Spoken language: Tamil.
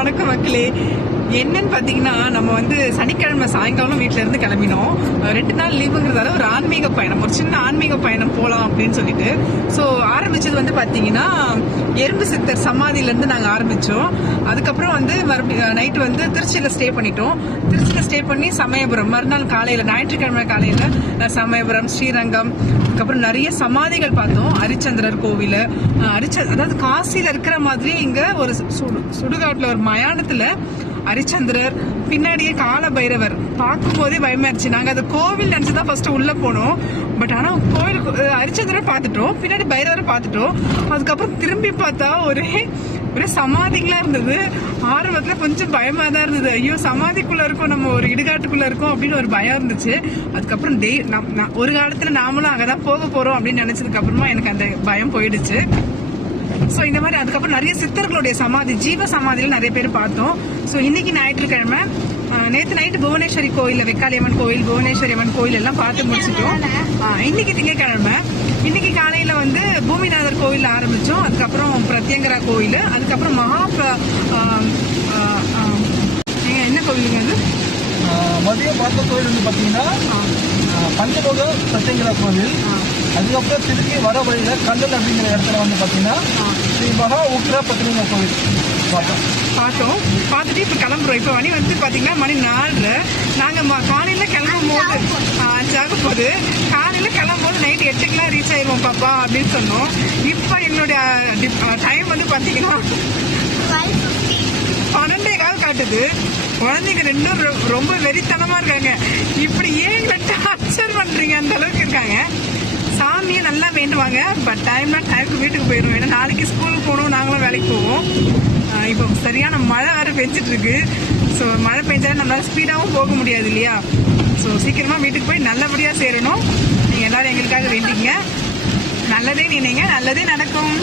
வணக்கம் மக்களே. என்னன்னு பாத்தீங்கன்னா, நம்ம வந்து சனிக்கிழமை சாயங்காலம் வீட்டுல இருந்து கிளம்பினோம். 2 நாள் லீவுங்கிறதால ஒரு ஆன்மீக பயணம், ஒரு சின்ன ஆன்மீக பயணம் போலாம் அப்படின்னு சொல்லிட்டு ஸோ ஆரம்பிச்சது வந்து பாத்தீங்கன்னா எறும்பு சித்தர் சமாதியில இருந்து நாங்க ஆரம்பிச்சோம். அதுக்கப்புறம் வந்து மறுபடியும் நைட்டு வந்து திருச்சியில ஸ்டே பண்ணிட்டோம். திருச்சியில ஸ்டே பண்ணி சமயபுரம், மறுநாள் காலையில ஞாயிற்றுக்கிழமை காலையில சமயபுரம், ஸ்ரீரங்கம், அதுக்கப்புறம் நிறைய சமாதிகள் பார்த்தோம். ஹரிச்சந்திரர் கோவில், அதாவது காசியில இருக்கிற மாதிரியே இங்க ஒரு சுடுகாட்டுல ஒரு மயானத்துல ஹரிச்சந்திரர், பின்னாடியே கால பைரவர் பார்க்கும் போதே பயமாயிருச்சு. நாங்க அது கோவில் நினைச்சுதான் ஃபர்ஸ்ட் உள்ள போனோம். பட் ஆனா கோவில் ஹரிச்சந்திரர் பார்த்துட்டோம், பின்னாடி பைரவரை பார்த்துட்டோம். அதுக்கப்புறம் திரும்பி பார்த்தா ஒரே சமாதிகளா இருந்தது. ஆரம்பத்துல கொஞ்சம் பயமா தான் இருந்தது. ஐயோ, சமாதிக்குள்ள இருக்கோம், நம்ம ஒரு இடுகாட்டுக்குள்ள இருக்கோம் அப்படின்னு ஒரு பயம் இருந்துச்சு. அதுக்கப்புறம் ஒரு காலத்துல நாமளும் அங்கதான் போக போறோம் அப்படின்னு நினைச்சதுக்கு அப்புறமா எனக்கு அந்த பயம் போயிடுச்சு. ஸோ இந்த மாதிரி அதுக்கப்புறம் நிறைய சித்தர்களுடைய சமாதி, ஜீவ சமாதியில் நிறைய பேர் பார்த்தோம். ஸோ இன்னைக்கு ஞாயிற்றுக்கிழமை, நேற்று நைட்டு புவனேஸ்வரி கோயில், வெக்காளியம்மன் கோயில், புவனேஸ்வரி அம்மன் கோயில் எல்லாம் பார்த்து முடிச்சிட்டோம். இன்னைக்கு திங்கட்கிழமை, இன்னைக்கு காலையில வந்து பூமிநாதர் கோயில் ஆரம்பிச்சோம். அதுக்கப்புறம் பிரத்யங்கரா கோயில், அதுக்கப்புறம் என்ன கோவிலுங்க அது? மதியம் பார்த்த கோயில் வந்து பார்த்தீங்கன்னா பஞ்சமுக பிரத்யங்கரா கோவில். அதுக்கப்புறம் திருப்பி வர வழியில கல்லல் அப்படிங்கிற இடத்துல வந்து பார்த்தீங்கன்னா ஸ்ரீ மகா உக்ரா பத்ரிங்க கோவில் பார்த்துட்டு இப்போ கிளம்புறோம். இப்போ மணி வந்து பார்த்தீங்கன்னா மணி 4. நாங்கள் காலையில் கிளம்பும் போது 5 ஆக போகுது. காலையில் கிளம்பும் போது நைட்டு 8க்குலாம் ரீச் ஆயிடுவோம் பாப்பா அப்படின்னு சொன்னோம். இப்போ என்னுடைய டைம் வந்து பார்த்தீங்கன்னா 12 காட்டுது. குழந்தைங்க ரெண்டும் ரொம்ப வெறித்தனமா இருக்காங்க. இப்படி ஏன் டார்ச்சர் பண்றீங்க அந்த அளவுக்கு இருக்காங்க. சாமியை நல்லா வேண்டுவாங்க, பட் டைமுக்கு வீட்டுக்கு போயிடுவோம். ஏன்னா நாளைக்கு ஸ்கூலுக்கு போகணும், நாங்களும் வேலைக்கு போவோம். இப்போ சரியான மழை வேறு பெஞ்சிட்டு இருக்கு. ஸோ மழை பெஞ்சாலும் நம்மளால ஸ்பீடாகவும் போக முடியாது இல்லையா? ஸோ சீக்கிரமா வீட்டுக்கு போய் நல்லபடியாக சேரணும். நீங்கள் எல்லாரும் எங்களுக்காக வேண்டிங்க. நல்லதே நினைங்க, நல்லதே நடக்கும்.